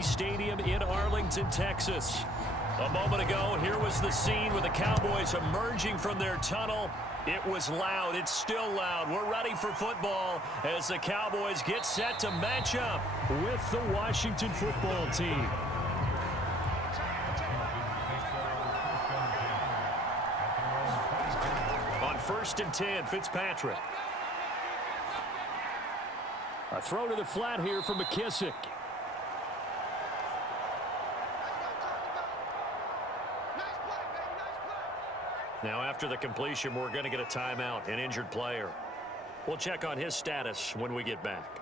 Stadium in Arlington, Texas. A moment ago, here was the scene with the Cowboys emerging from their tunnel. It was loud. It's still loud. We're ready for football as the Cowboys get set to match up with the Washington football team. On 1st and 10, Fitzpatrick. A throw to the flat here from McKissick. Now after the completion, we're going to get a timeout, an injured player. We'll check on his status when we get back.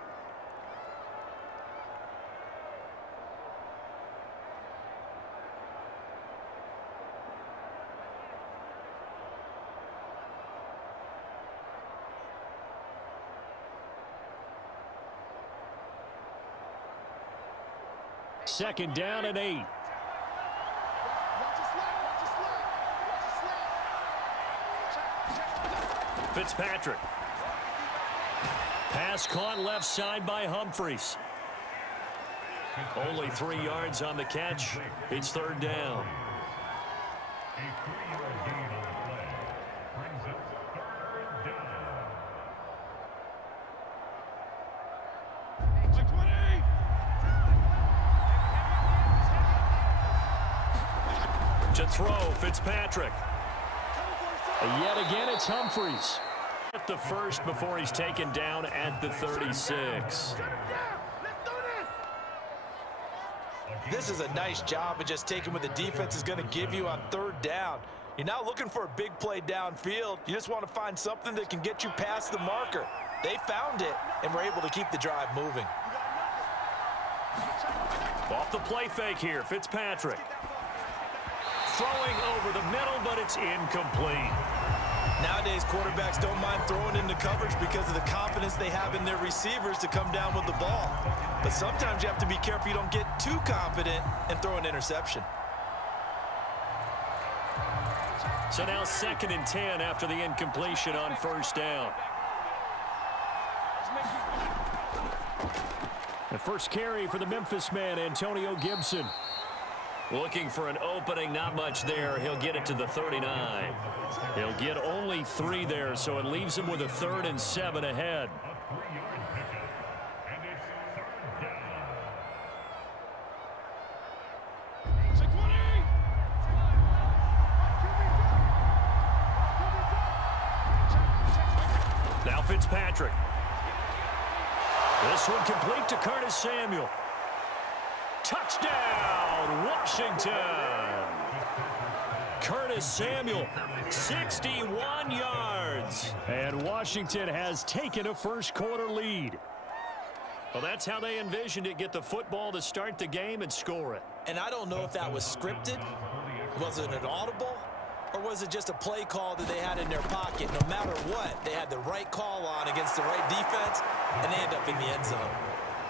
Second down and 8. Fitzpatrick. Pass caught left side by Humphries. Only 3 yards on the catch. It's 3rd down. To throw, Fitzpatrick. Yet again, it's Humphries. At the first before he's taken down at the 36. This is a nice job of just taking what the defense is going to give you on 3rd down. You're not looking for a big play downfield. You just want to find something that can get you past the marker. They found it and were able to keep the drive moving. Off the play fake here, Fitzpatrick. Throwing over the middle, but it's incomplete. Nowadays, quarterbacks don't mind throwing into coverage because of the confidence they have in their receivers to come down with the ball. But sometimes you have to be careful you don't get too confident and throw an interception. So now 2nd and 10 after the incompletion on 1st down. The first carry for the Memphis man, Antonio Gibson. Looking for an opening, not much there. He'll get it to the 39. He'll get only 3 there, so it leaves him with a 3rd and 7 ahead. Now Fitzpatrick. This one complete to Curtis Samuel. Touchdown, Washington. Curtis Samuel, 61 yards. And Washington has taken a first-quarter lead. Well, that's how they envisioned it, get the football to start the game and score it. And I don't know if that was scripted. Was it an audible? Or was it just a play call that they had in their pocket? No matter what, they had the right call on against the right defense, and they end up in the end zone.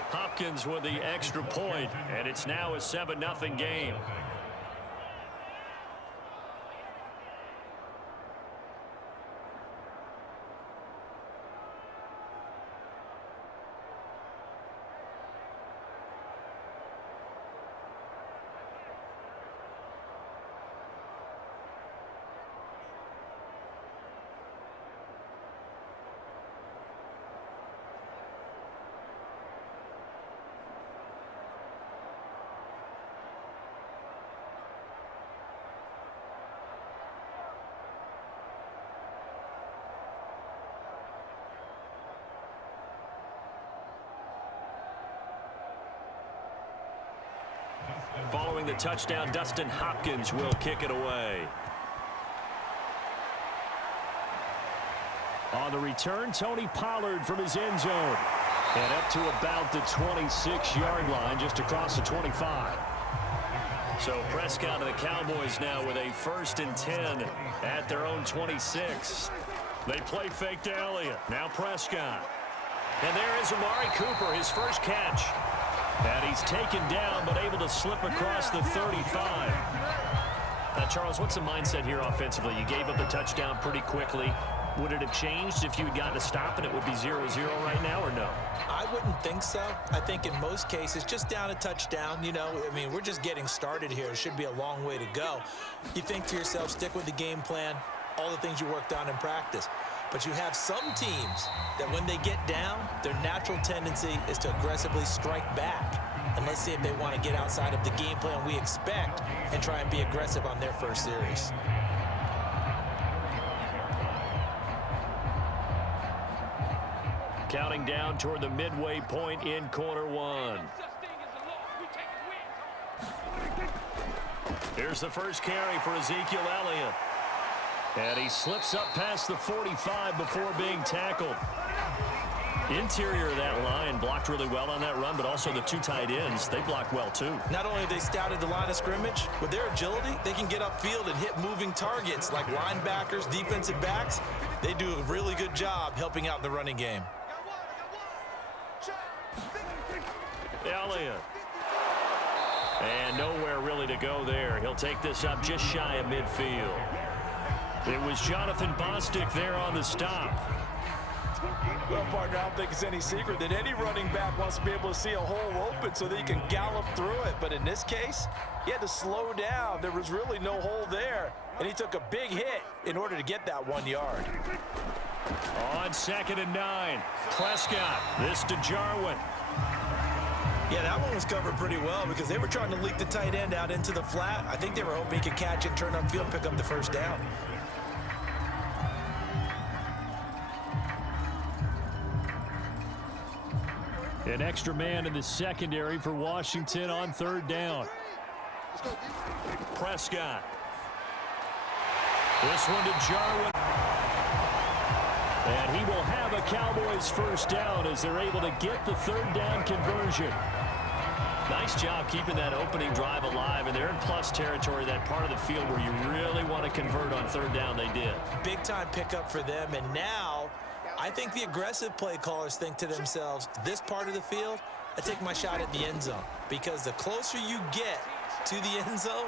Hopkins with the extra point, and it's now a 7-0 game. Following the touchdown, Dustin Hopkins will kick it away. On the return, Tony Pollard from his end zone. And up to about the 26-yard line, just across the 25. So Prescott and the Cowboys now with a 1st and 10 at their own 26. They play fake to Elliott. Now Prescott. And there is Amari Cooper, his first catch. And he's taken down, but able to slip across the 35. Now, Charles, what's the mindset here offensively? You gave up the touchdown pretty quickly. Would it have changed if you had gotten a stop and it would be 0-0 right now, or no? I wouldn't think so. I think in most cases, just down a touchdown, I mean, we're just getting started here. It should be a long way to go. You think to yourself, stick with the game plan, all the things you worked on in practice. But you have some teams that when they get down, their natural tendency is to aggressively strike back. And let's see if they want to get outside of the game plan we expect and try and be aggressive on their first series. Counting down toward the midway point in quarter one. Here's the first carry for Ezekiel Elliott. And he slips up past the 45 before being tackled. Interior of that line blocked really well on that run, but also the two tight ends, they blocked well too. Not only have they scouted the line of scrimmage, with their agility, they can get upfield and hit moving targets like linebackers, defensive backs. They do a really good job helping out in the running game. Elliott. And nowhere really to go there. He'll take this up just shy of midfield. It was Jonathan Bostic there on the stop. Well, partner, I don't think it's any secret that any running back wants to be able to see a hole open so that he can gallop through it. But in this case, he had to slow down. There was really no hole there. And he took a big hit in order to get that 1 yard. On 2nd and 9, Prescott. This to Jarwin. Yeah, that one was covered pretty well because they were trying to leak the tight end out into the flat. I think they were hoping he could catch it, turn upfield, pick up the first down. An extra man in the secondary for Washington on 3rd down. Prescott. This one to Jarwin. And he will have a Cowboys first down as they're able to get the 3rd down conversion. Nice job keeping that opening drive alive, and they're in plus territory, that part of the field where you really want to convert on 3rd down. They did. Big time pickup for them, and now I think the aggressive play callers think to themselves, this part of the field, I take my shot at the end zone, because the closer you get to the end zone,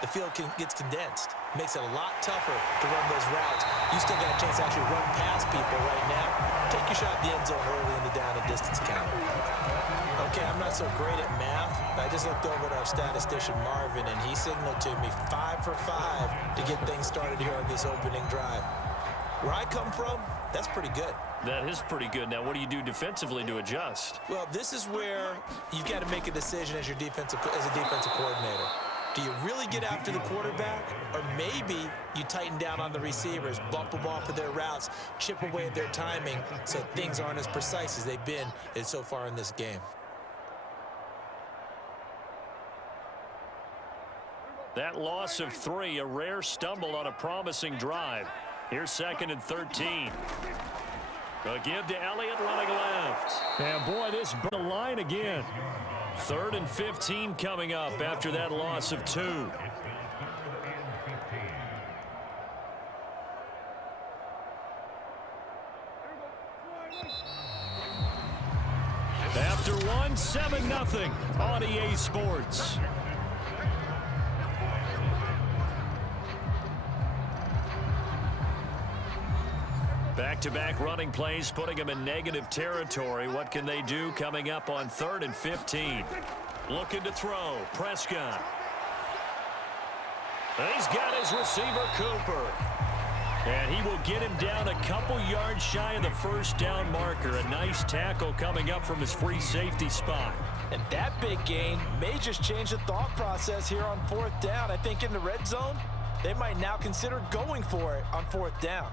the field gets condensed. Makes it a lot tougher to run those routes. You still got a chance to actually run past people right now. Take your shot at the end zone early in the down and distance count. Okay, I'm not so great at math, but I just looked over at our statistician Marvin, and he signaled to me 5 for 5 to get things started here on this opening drive. Where I come from, that's pretty good. That is pretty good. Now, what do you do defensively to adjust? Well, this is where you've got to make a decision as a defensive coordinator. Do you really get after the quarterback, or maybe you tighten down on the receivers, bump them off of their routes, chip away at their timing so things aren't as precise as they've been so far in this game? That loss of 3, a rare stumble on a promising drive. Here's 2nd and 13. A give to Elliott running left. And boy, this the line again. 3rd and 15 coming up after that loss of 2. After 1, 7-0 on EA Sports. Back-to-back running plays, putting them in negative territory. What can they do coming up on 3rd and 15? Looking to throw. Prescott. He's got his receiver, Cooper. And he will get him down a couple yards shy of the first down marker. A nice tackle coming up from his free safety spot. And that big gain may just change the thought process here on 4th down. I think in the red zone, they might now consider going for it on 4th down.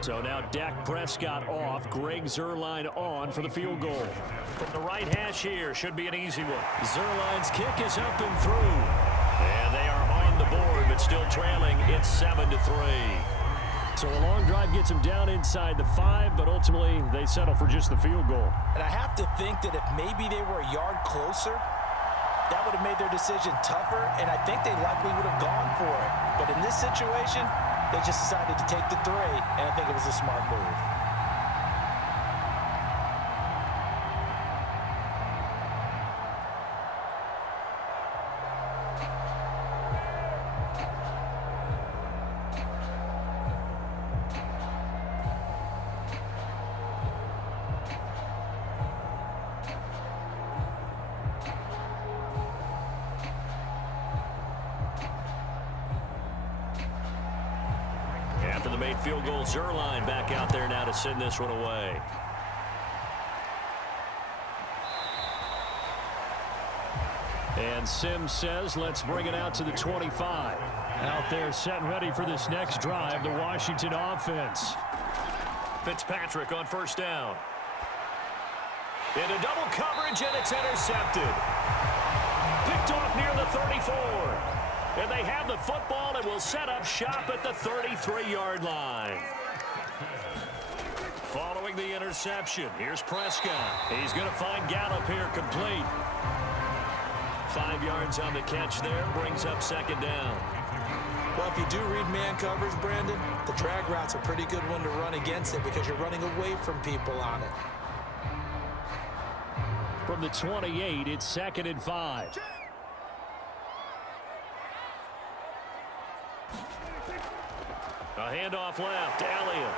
So now Dak Prescott off, Greg Zuerlein on for the field goal. From the right hash here, should be an easy one. Zuerlein's kick is up and through. And they are on the board, but still trailing. It's 7-3. So a long drive gets them down inside the 5, but ultimately they settle for just the field goal. And I have to think that if maybe they were a yard closer, that would have made their decision tougher, and I think they likely would have gone for it. But in this situation, they just decided to take the 3, and I think it was a smart move. the made field goal, Zerline back out there now to send this one away. And Sims says, let's bring it out to the 25. Out there set and ready for this next drive, the Washington offense. Fitzpatrick on first down. Into double coverage, and it's intercepted. Picked off near the 34. And they have the football and will set up shop at the 33-yard line. Following the interception, here's Prescott. He's going to find Gallup here complete. 5 yards on the catch there, brings up second down. Well, if you do read man coverage, Brandon, the drag route's a pretty good one to run against it because you're running away from people on it. From the 28, it's 2nd and 5. A handoff left, Elliott.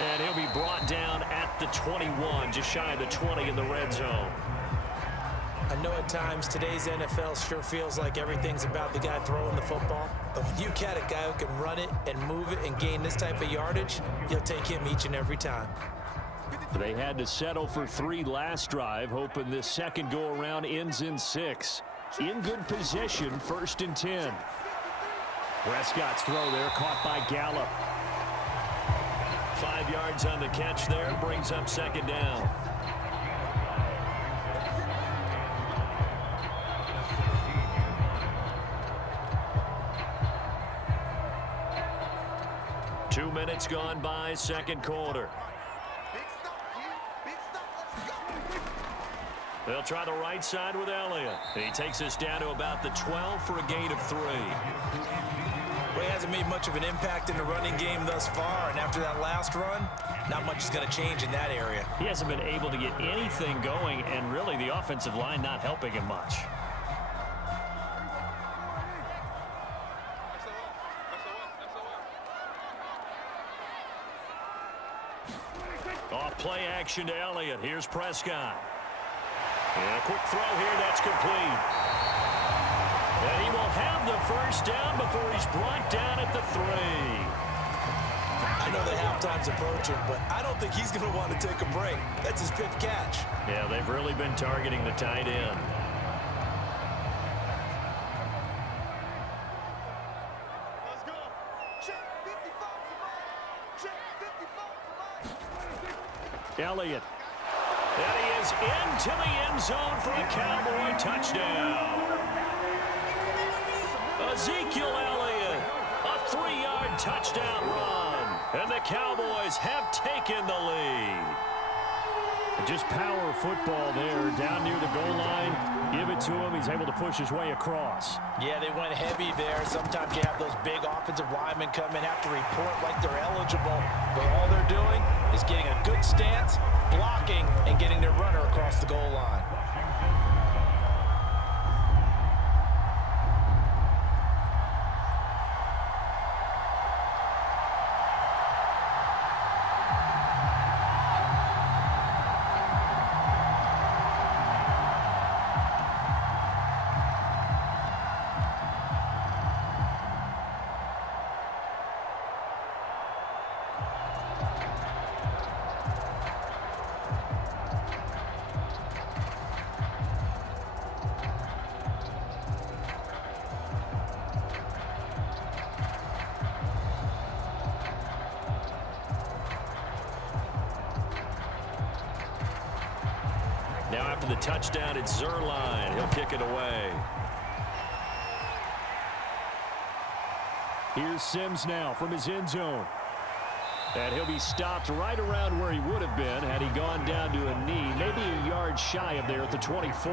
And he'll be brought down at the 21, just shy of the 20 in the red zone. I know at times today's NFL sure feels like everything's about the guy throwing the football. But when you got a guy who can run it and move it and gain this type of yardage, you'll take him each and every time. They had to settle for 3 last drive, hoping this second go-around ends in 6. In good position, 1st and 10. Prescott's throw there, caught by Gallup. 5 yards on the catch there, brings up second down. Two minutes gone by, second quarter. They'll try the right side with Elliott. He takes us down to about the 12 for a gain of 3. Well, he hasn't made much of an impact in the running game thus far, and after that last run, not much is going to change in that area. He hasn't been able to get anything going, and really the offensive line not helping him much. Off play action to Elliott. Here's Prescott. And a quick throw here, that's complete. And he will have the first down before he's brought down at the 3. I know the halftime's approaching, but I don't think he's going to want to take a break. That's his 5th catch. Yeah, they've really been targeting the tight end. Let's go. Check 55 for mine. Check 55 for mine. Elliott. And he is into the end zone for a Cowboy touchdown. Ezekiel Elliott, a 3-yard touchdown run. And the Cowboys have taken the lead. Just power football there, down near the goal line. Give it to him. He's able to push his way across. Yeah, they went heavy there. Sometimes you have those big offensive linemen come in, have to report like they're eligible. But all they're doing is getting a good stance, blocking, and getting their runner across the goal line. Now after the touchdown, it's Zerline. He'll kick it away. Here's Sims now from his end zone. And he'll be stopped right around where he would have been had he gone down to a knee, maybe a yard shy of there at the 24.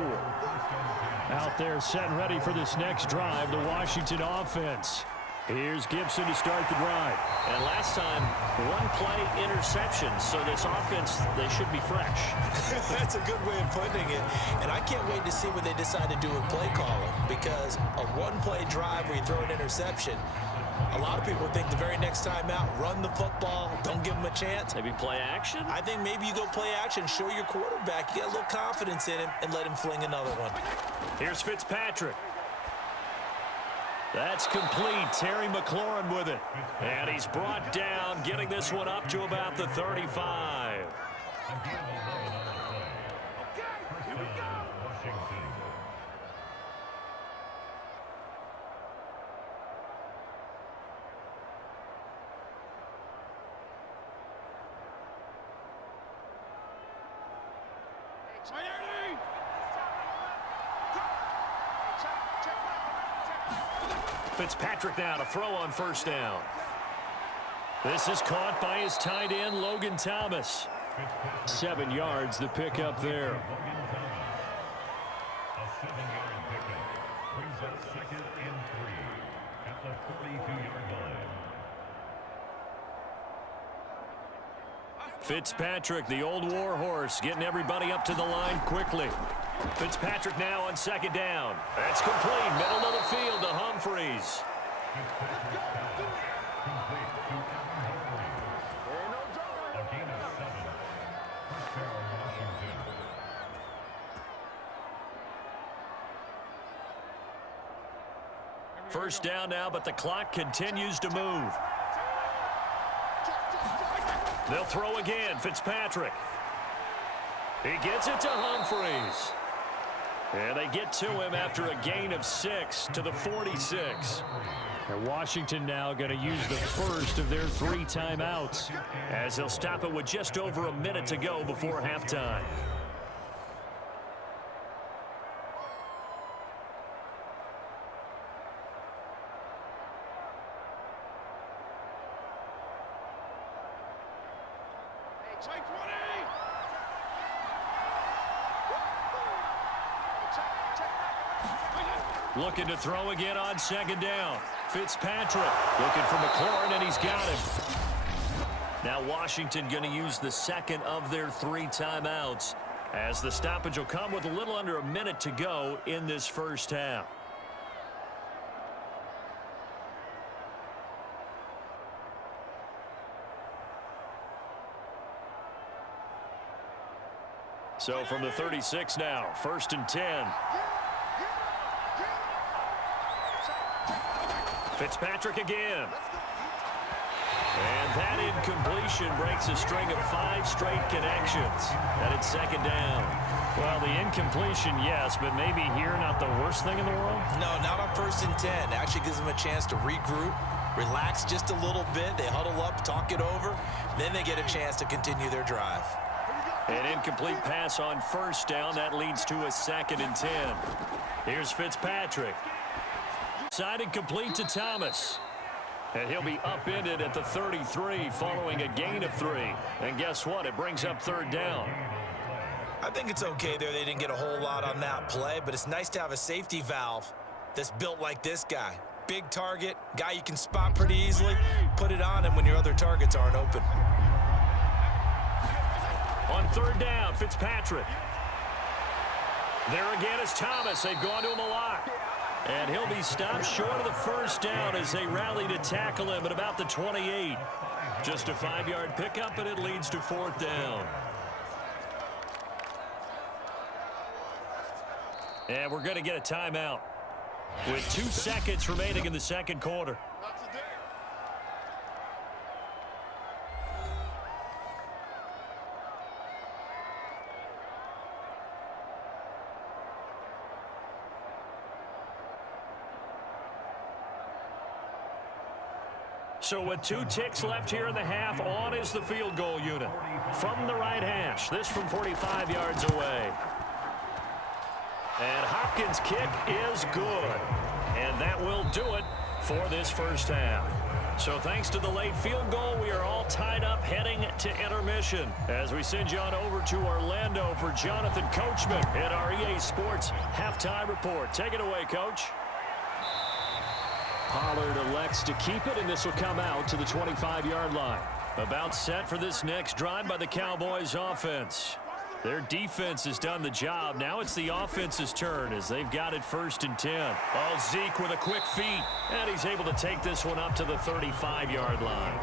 Out there set and ready for this next drive, the Washington offense. Here's Gibson to start the drive. And last time, 1-play interception. So this offense, they should be fresh. That's a good way of putting it. And I can't wait to see what they decide to do with play calling. Because a 1-play drive where you throw an interception, a lot of people think the very next time out, run the football, don't give them a chance. Maybe play action? I think maybe you go play action, show your quarterback, you get a little confidence in him, and let him fling another one. Here's Fitzpatrick. That's complete. Terry McLaurin with it. And he's brought down, getting this one up to about the 35. Here we go. Fitzpatrick now to throw on first down. This is caught by his tight end, Logan Thomas. 7 yards, the pickup there. A 7-yard pickup brings up 2nd and 3 at the 42-yard line. Fitzpatrick, the old war horse, getting everybody up to the line quickly. Fitzpatrick now on 2nd down. That's complete. Middle of the field to Humphreys. A gain of 7. First down, Washington. First down now, but the clock continues to move. They'll throw again. Fitzpatrick. He gets it to Humphreys. And they get to him after a gain of 6 to the 46. And Washington now going to use the first of their 3 timeouts, as they'll stop it with just over a minute to go before halftime. Looking to throw again on 2nd down. Fitzpatrick looking for McLaurin, and he's got him. Now Washington going to use the 2nd of their 3 timeouts, as the stoppage will come with a little under a minute to go in this first half. So from the 36 now, 1st and 10. Fitzpatrick again. And that incompletion breaks a string of 5 straight connections. And it's 2nd down. Well, the incompletion, yes, but maybe here not the worst thing in the world? No, not on 1st and 10. Actually gives them a chance to regroup, relax just a little bit. They huddle up, talk it over. Then they get a chance to continue their drive. An incomplete pass on 1st down. That leads to a 2nd and 10. Here's Fitzpatrick. Sided complete to Thomas. And he'll be upended at the 33 following a gain of 3. And guess what? It brings up 3rd down. I think it's okay there. They didn't get a whole lot on that play, but it's nice to have a safety valve that's built like this guy. Big target, guy you can spot pretty easily. Put it on him when your other targets aren't open. On 3rd down, Fitzpatrick. There again is Thomas. They've gone to him a lot. And he'll be stopped short of the 1st down as they rally to tackle him at about the 28. Just a 5-yard pickup, and it leads to 4th down. And we're going to get a timeout with 2 seconds remaining in the 2nd quarter. So with 2 ticks left here in the half, on is the field goal unit. From the right hash, this from 45 yards away. And Hopkins' kick is good. And that will do it for this first half. So thanks to the late field goal, we are all tied up heading to intermission. As we send you on over to Orlando for Jonathan Coachman in our EA Sports Halftime Report. Take it away, Coach. Pollard elects to keep it, and this will come out to the 25-yard line. About set for this next drive by the Cowboys offense. Their defense has done the job. Now it's the offense's turn as they've got it 1st and 10. Oh, Zeke with a quick feet, and he's able to take this one up to the 35-yard line.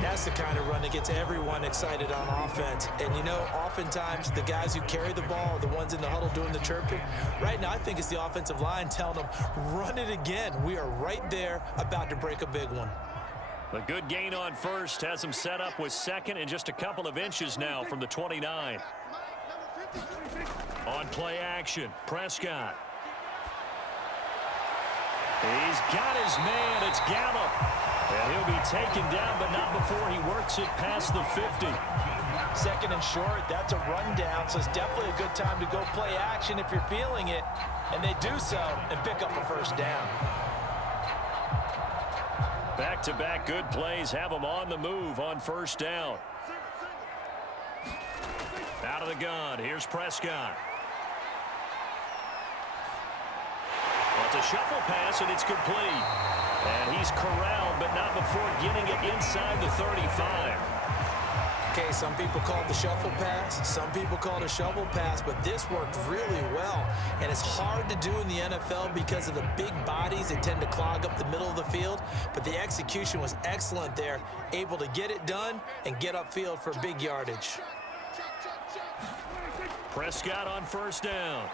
That's the kind of run that gets everyone excited on offense. And, you know, oftentimes the guys who carry the ball are the ones in the huddle doing the chirping. Right now, I think it's the offensive line telling them, run it again. We are right there about to break a big one. A good gain on first has him set up with second and just a couple of inches now from the 29. On play action, Prescott. He's got his man. It's Gallup. And he'll be taken down, but not before he works it past the 50. Second and short, that's a rundown, so it's definitely a good time to go play action if you're feeling it. And they do so and pick up a first down. Back-to-back good plays have them on the move on first down. Out of the gun, here's Prescott. It's a shuffle pass, and it's complete. And he's corralled, but not before getting it inside the 35. Okay, some people call it the shuffle pass. Some people call it a shovel pass, but this worked really well. And it's hard to do in the NFL because of the big bodies that tend to clog up the middle of the field. But the execution was excellent there, able to get it done and get upfield for big yardage. Prescott on first down.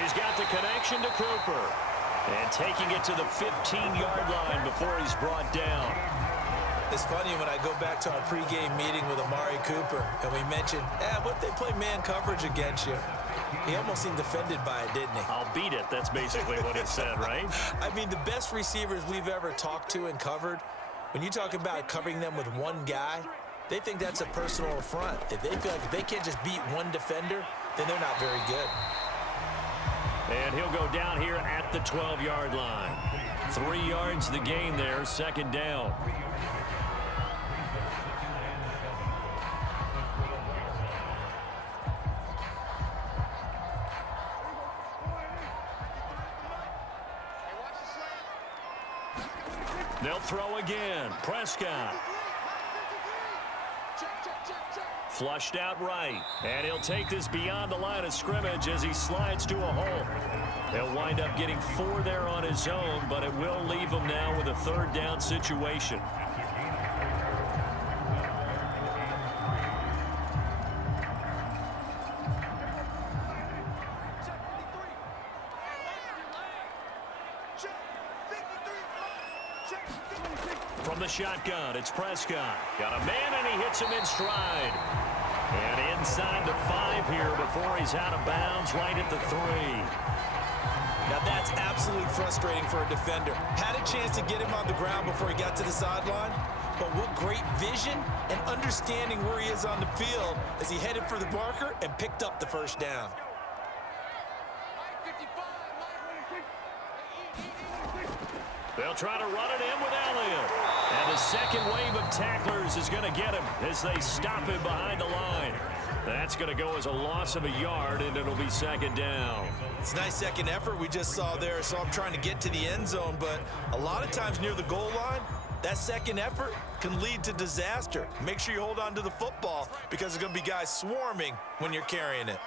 He's got the connection to Cooper. And taking it to the 15-yard line before he's brought down. It's funny when I go back to our pregame meeting with Amari Cooper, and we mentioned, what if they play man coverage against you? He almost seemed offended by it, didn't he? I'll beat it. That's basically what he said, right? I mean, the best receivers we've ever talked to and covered, when you talk about covering them with one guy, they think that's a personal affront. If they feel like if they can't just beat one defender, then they're not very good. And he'll go down here at the 12-yard line. 3 yards the gain there, second down. They'll throw again. Prescott. Flushed out right. And he'll take this beyond the line of scrimmage as he slides to a hole. He'll wind up getting 4 there on his own, but it will leave him now with a third down situation. From the shotgun, it's Prescott. Got a man, and he hits him in stride. And inside the 5 here before he's out of bounds, right at the 3. Now that's absolutely frustrating for a defender. Had a chance to get him on the ground before he got to the sideline, but what great vision and understanding where he is on the field as he headed for the marker and picked up the first down. They'll try to run it in with Elliott. And the second wave of tacklers is going to get him as they stop him behind the line. That's going to go as a loss of a yard, and it'll be second down. It's a nice second effort we just saw there, so I'm trying to get to the end zone, but a lot of times near the goal line, that second effort can lead to disaster. Make sure you hold on to the football because there's going to be guys swarming when you're carrying it.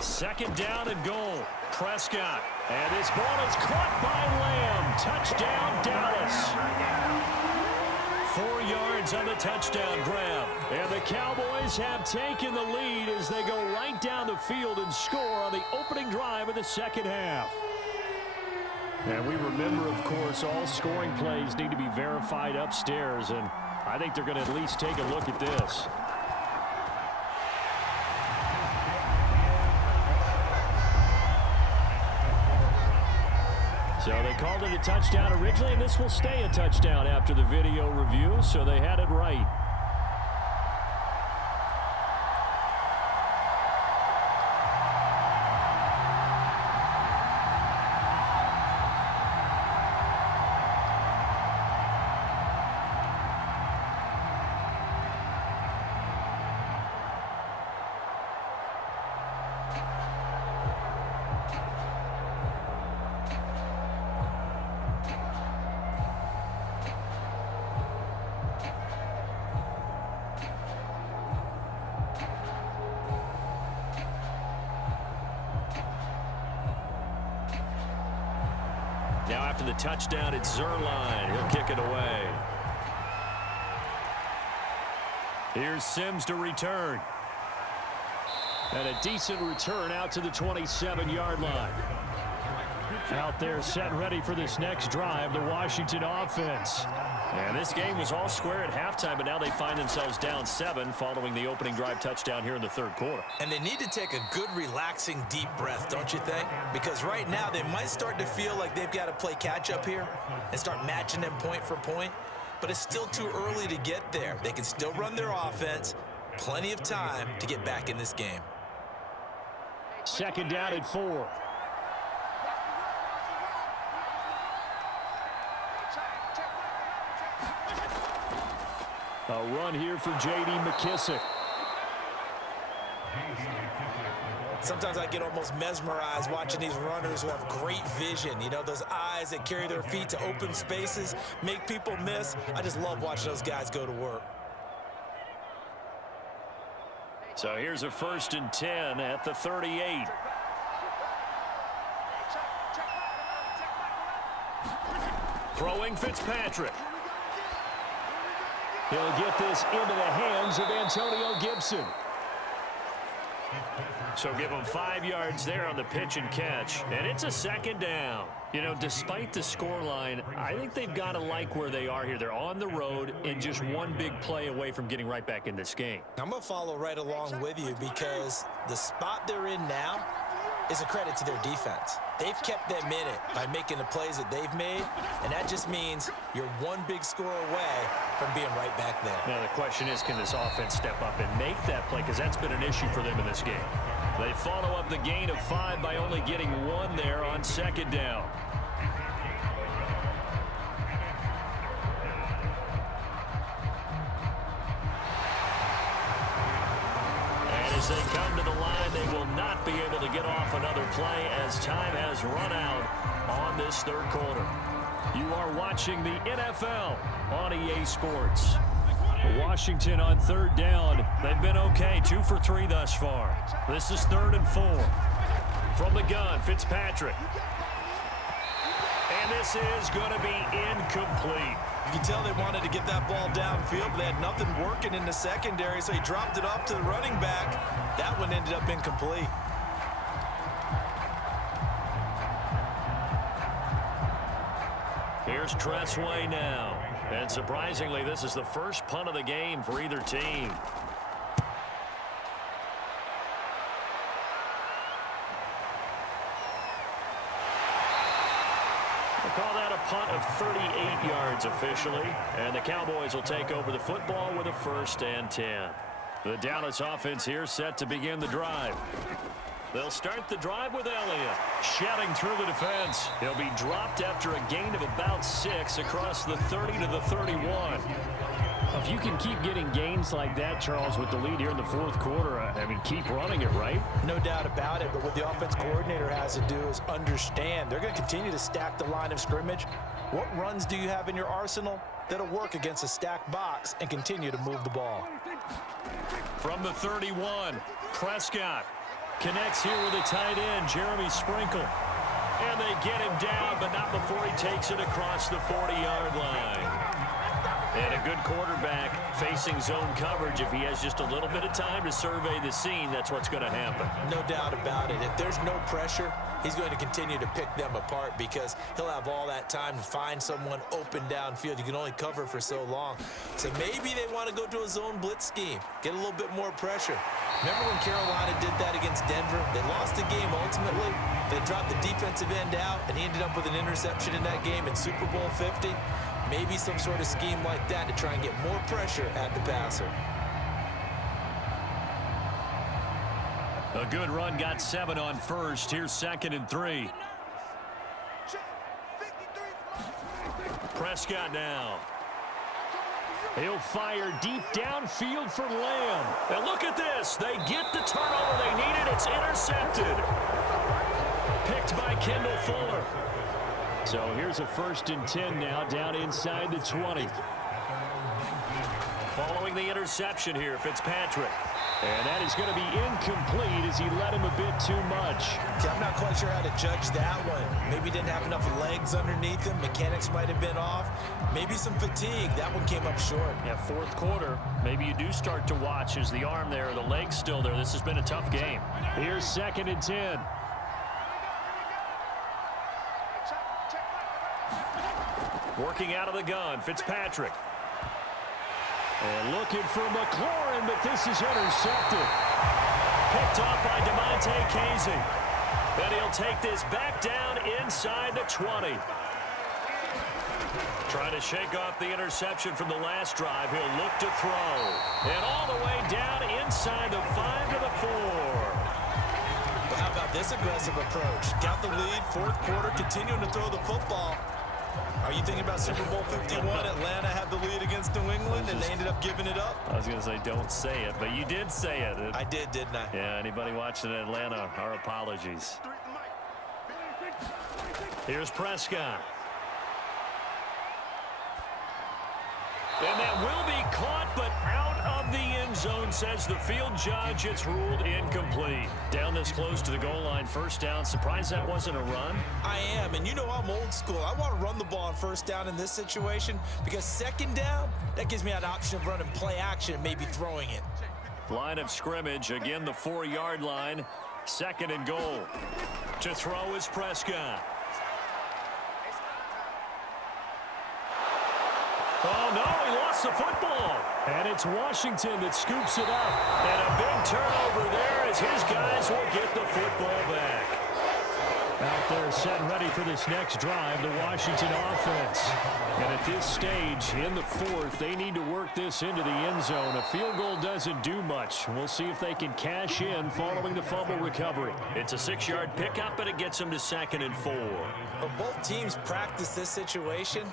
Second down and goal. Prescott. And this ball is caught by Lamb. Touchdown, Dallas. 4 yards on the touchdown grab. And the Cowboys have taken the lead as they go right down the field and score on the opening drive of the second half. And we remember, of course, all scoring plays need to be verified upstairs, and I think they're going to at least take a look at this. So they called it a touchdown originally, and this will stay a touchdown after the video review, so they had it right. Now after the touchdown, it's Zerline. He'll kick it away. Here's Sims to return. And a decent return out to the 27-yard line. Out there set and ready for this next drive, the Washington offense. And this game was all square at halftime, but now they find themselves down 7 following the opening drive touchdown here in the third quarter. And they need to take a good, relaxing, deep breath, don't you think? Because right now they might start to feel like they've got to play catch-up here and start matching them point for point. But it's still too early to get there. They can still run their offense. Plenty of time to get back in this game. Second down at 4. A run here for J.D. McKissick. Sometimes I get almost mesmerized watching these runners who have great vision. You know, those eyes that carry their feet to open spaces, make people miss. I just love watching those guys go to work. So here's a 1st and 10 at the 38. Throwing Fitzpatrick. He'll get this into the hands of Antonio Gibson. So give them 5 yards there on the pitch and catch. And it's a second down. You know, despite the scoreline, I think they've got to like where they are here. They're on the road and just one big play away from getting right back in this game. I'm going to follow right along with you because the spot they're in now is a credit to their defense. They've kept them in it by making the plays that they've made, and that just means you're one big score away from being right back there. Now the question is, can this offense step up and make that play? Because that's been an issue for them in this game. They follow up the gain of 5 by only getting 1 there on second down. And as they come to the line, they will not be able to get off another play as time has run out on this third quarter. You are watching the NFL on EA Sports. Washington on third down. They've been okay, 2 for 3 thus far. This is 3rd and 4. From the gun, Fitzpatrick. And this is going to be incomplete. You can tell they wanted to get that ball downfield, but they had nothing working in the secondary, so he dropped it off to the running back. That one ended up incomplete. Here's Tressway now. And surprisingly, this is the first punt of the game for either team. We'll call that a punt of 38 yards officially. And the Cowboys will take over the football with a 1st and 10. The Dallas offense here set to begin the drive. They'll start the drive with Elliott. Shouting through the defense. He'll be dropped after a gain of about 6 across the 30 to the 31. If you can keep getting gains like that, Charles, with the lead here in the fourth quarter, I mean, keep running it, right? No doubt about it, but what the offense coordinator has to do is understand they're going to continue to stack the line of scrimmage. What runs do you have in your arsenal that'll work against a stacked box and continue to move the ball? From the 31, Prescott connects here with a tight end, Jeremy Sprinkle. And they get him down, but not before he takes it across the 40-yard line. And a good quarterback facing zone coverage. If he has just a little bit of time to survey the scene, that's what's going to happen. No doubt about it. If there's no pressure, he's going to continue to pick them apart because he'll have all that time to find someone open downfield. You can only cover for so long. So maybe they want to go to a zone blitz scheme, get a little bit more pressure. Remember when Carolina did that against Denver? They lost the game ultimately. They dropped the defensive end out, and he ended up with an interception in that game in Super Bowl 50. Maybe some sort of scheme like that to try and get more pressure at the passer. A good run, got 7 on first. Here's 2nd and 3. Prescott now. He'll fire deep downfield for Lamb. And look at this. They get the turnover they needed. It's intercepted. Picked by Kendall Fuller. So here's a 1st and 10 now, down inside the 20. Following the interception here, Fitzpatrick. And that is going to be incomplete as he led him a bit too much. See, I'm not quite sure how to judge that one. Maybe didn't have enough legs underneath him. Mechanics might have been off. Maybe some fatigue. That one came up short. Yeah, fourth quarter. Maybe you do start to watch. Is the arm there, the leg's still there? This has been a tough game. Here's 2nd and 10. Working out of the gun, Fitzpatrick. And looking for McLaurin, but this is intercepted. Picked up by DeMonte Casey. Then he'll take this back down inside the 20. Trying to shake off the interception from the last drive. He'll look to throw. And all the way down inside the 5 to the 4. But how about this aggressive approach? Got the lead, fourth quarter, continuing to throw the football. Are you thinking about Super Bowl 51? Atlanta had the lead against New England, and they ended up giving it up? I was going to say, don't say it, but you did say it. I did, didn't I? Yeah, anybody watching Atlanta, our apologies. Here's Prescott. And that will be caught, but out of the end zone, says the field judge. It's ruled incomplete. Down this close to the goal line, first down. Surprised that wasn't a run? I am, and you know I'm old school. I want to run the ball on first down in this situation because second down, that gives me an option of running play action and maybe throwing it. Line of scrimmage, again the 4-yard line. 2nd and goal. To throw is Prescott. Oh, no, he lost the football. And it's Washington that scoops it up. And a big turnover there as his guys will get the football back. Out there set ready for this next drive, the Washington offense. And at this stage, in the 4th, they need to work this into the end zone. A field goal doesn't do much. We'll see if they can cash in following the fumble recovery. It's a 6-yard pickup, and it gets them to 2nd and 4. But both teams practice this situation.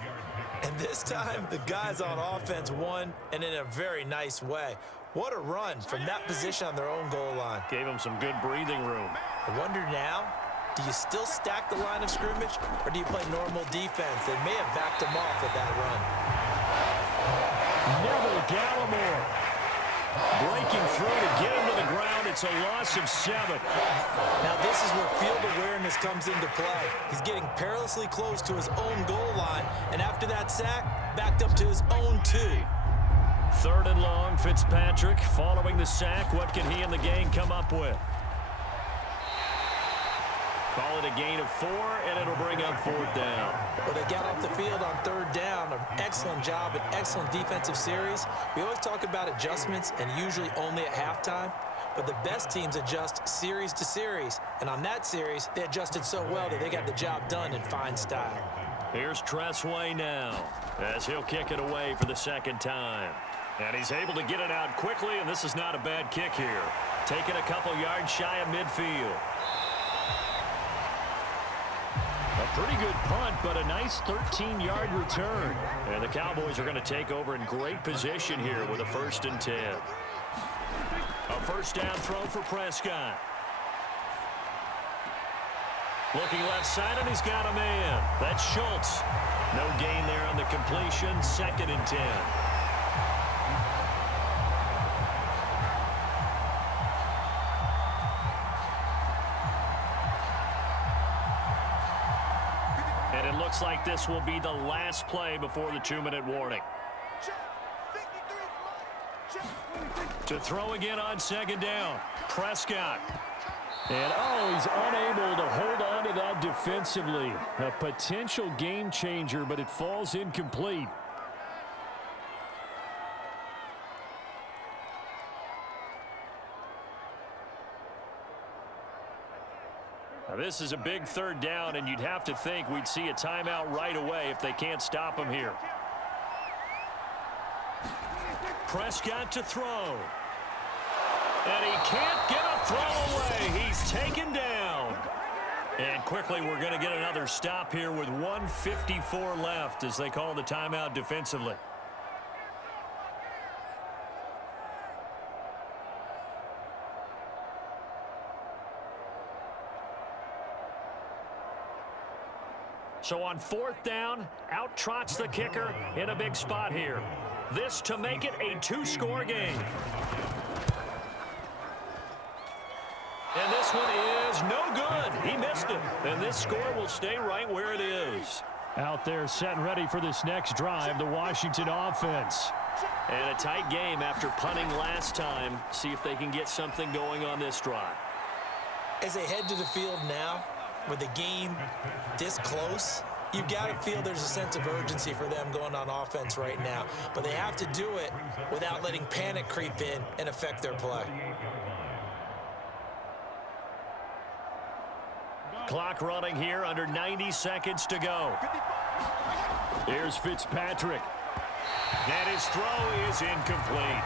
And this time, the guys on offense won, and in a very nice way. What a run from that position on their own goal line. Gave them some good breathing room. I wonder now, do you still stack the line of scrimmage, or do you play normal defense? They may have backed them off with that run. Neville Gallimore breaking through to get him to the ground. It's a loss of 7. Now this is where field awareness comes into play. He's getting perilously close to his own goal line, and after that sack, backed up to his own 2. 3rd and long, Fitzpatrick following the sack. What can he and the gang come up with? Call it a gain of 4, and it'll bring up 4th down. Well, they got off the field on 3rd down. An excellent job, an excellent defensive series. We always talk about adjustments, and usually only at halftime. But the best teams adjust series to series. And on that series, they adjusted so well that they got the job done in fine style. Here's Tressway now as he'll kick it away for the 2nd time. And he's able to get it out quickly, and this is not a bad kick here. Taking a couple yards shy of midfield. A pretty good punt, but a nice 13-yard return. And the Cowboys are going to take over in great position here with a 1st and 10. A first down throw for Prescott. Looking left side, and he's got a man. That's Schultz. No gain there on the completion. 2nd and 10. And it looks like this will be the last play before the 2-minute warning. To throw again on 2nd down. Prescott. And, he's unable to hold on to that defensively. A potential game changer, but it falls incomplete. Now, this is a big 3rd down, and you'd have to think we'd see a timeout right away if they can't stop him here. Prescott to throw. And he can't get a throw away. He's taken down. And quickly we're going to get another stop here with 1:54 left as they call the timeout defensively. So on 4th down, out trots the kicker in a big spot here. This to make it a 2-score game. this one is no good. He missed it. And this score will stay right where it is. Out there set and ready for this next drive, the Washington offense. And a tight game after punting last time. See if they can get something going on this drive. As they head to the field now, with the game this close, you've got to feel there's a sense of urgency for them going on offense right now. But they have to do it without letting panic creep in and affect their play. Clock running here, under 90 seconds to go. Here's Fitzpatrick. And his throw is incomplete.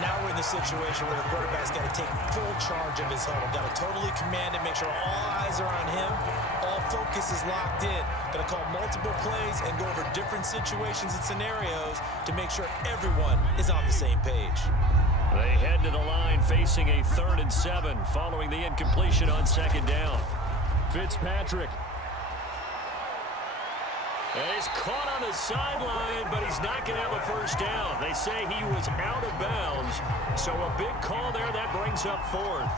Now we're in the situation where the quarterback's got to take full charge of his huddle. Got to totally command it, make sure all eyes are on him. All focus is locked in. Got to call multiple plays and go over different situations and scenarios to make sure everyone is on the same page. They head to the line facing a 3rd and 7 following the incompletion on 2nd down. Fitzpatrick. And he's caught on the sideline, but he's not going to have a first down. They say he was out of bounds, so a big call there. That brings up 4th.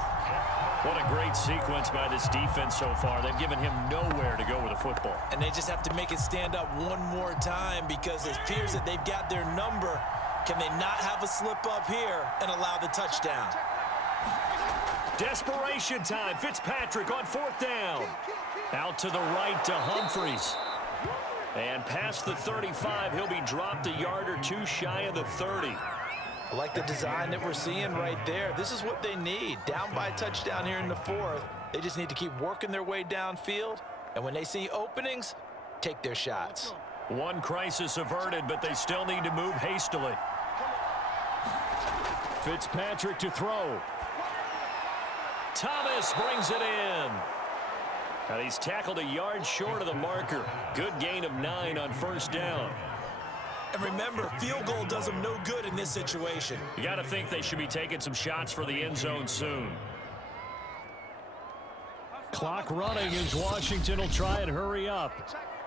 What a great sequence by this defense so far. They've given him nowhere to go with the football. And they just have to make it stand up one more time because it appears that they've got their number. Can they not have a slip up here and allow the touchdown? Desperation time. Fitzpatrick on 4th down. Out to the right to Humphries. And past the 35, he'll be dropped a yard or two shy of the 30. I like the design that we're seeing right there. This is what they need. Down by a touchdown here in the 4th. They just need to keep working their way downfield. And when they see openings, take their shots. One crisis averted, but they still need to move hastily. Fitzpatrick to throw. Thomas brings it in. And he's tackled a yard short of the marker. Good gain of 9 on 1st down. And remember, field goal does them no good in this situation. You got to think they should be taking some shots for the end zone soon. Clock running as Washington will try and hurry up.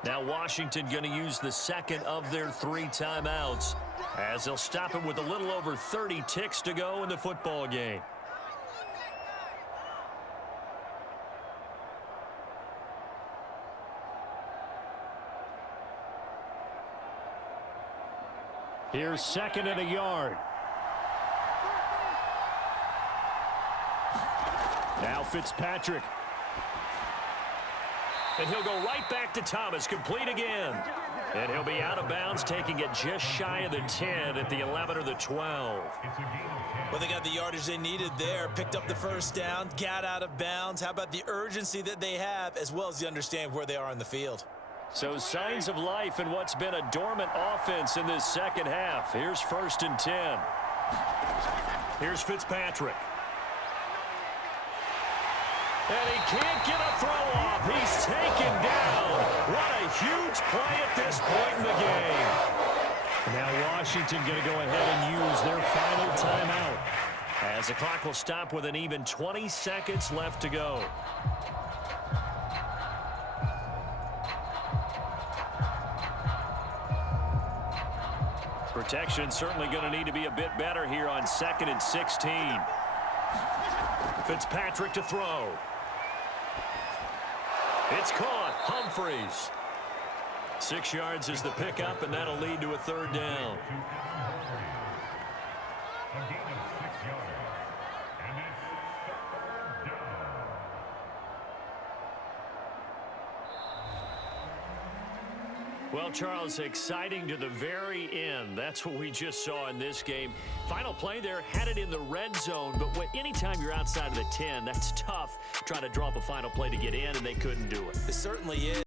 Now Washington going to use the 2nd of their 3 timeouts as they'll stop it with a little over 30 ticks to go in the football game. Here's 2nd and a yard. Now Fitzpatrick. And he'll go right back to Thomas, complete again. And he'll be out of bounds, taking it just shy of the 10 at the 11 or the 12. Well, they got the yardage they needed there, picked up the 1st down, got out of bounds. How about the urgency that they have, as well as the understanding where they are in the field? So signs of life in what's been a dormant offense in this 2nd half. Here's 1st and 10. Here's Fitzpatrick. And he can't get a throw off. He's taken down. What a huge play at this point in the game. Now Washington going to go ahead and use their final timeout. As the clock will stop with an even 20 seconds left to go. Protection certainly going to need to be a bit better here on 2nd and 16. Fitzpatrick to throw. It's caught. Humphries. 6 yards is the pickup, and that'll lead to a 3rd down. A gain of 6 yards. And it's 3rd down. Well, Charles, exciting to the very end. That's what we just saw in this game. Final play there, had it in the red zone, but anytime you're outside of the 10, that's tough trying to draw up a final play to get in, and they couldn't do it. It certainly is.